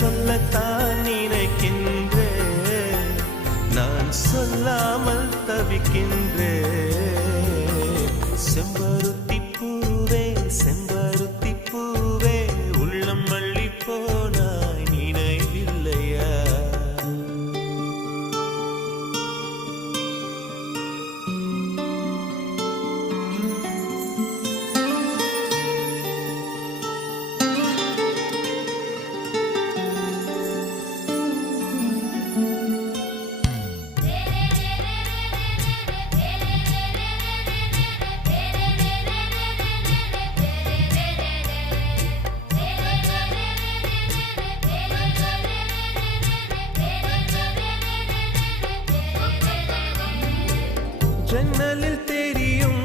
சொல்லத்தான் நினைக்கின்றேன், நான் சொல்லாமல் தவிக்கின்றேன். செம்பருத்தி பூவே செம்பருத்தி பூவே உள்ளம் மல்லி போனாய் நினைவில்லையா? ஜன்னலில் தெரியும்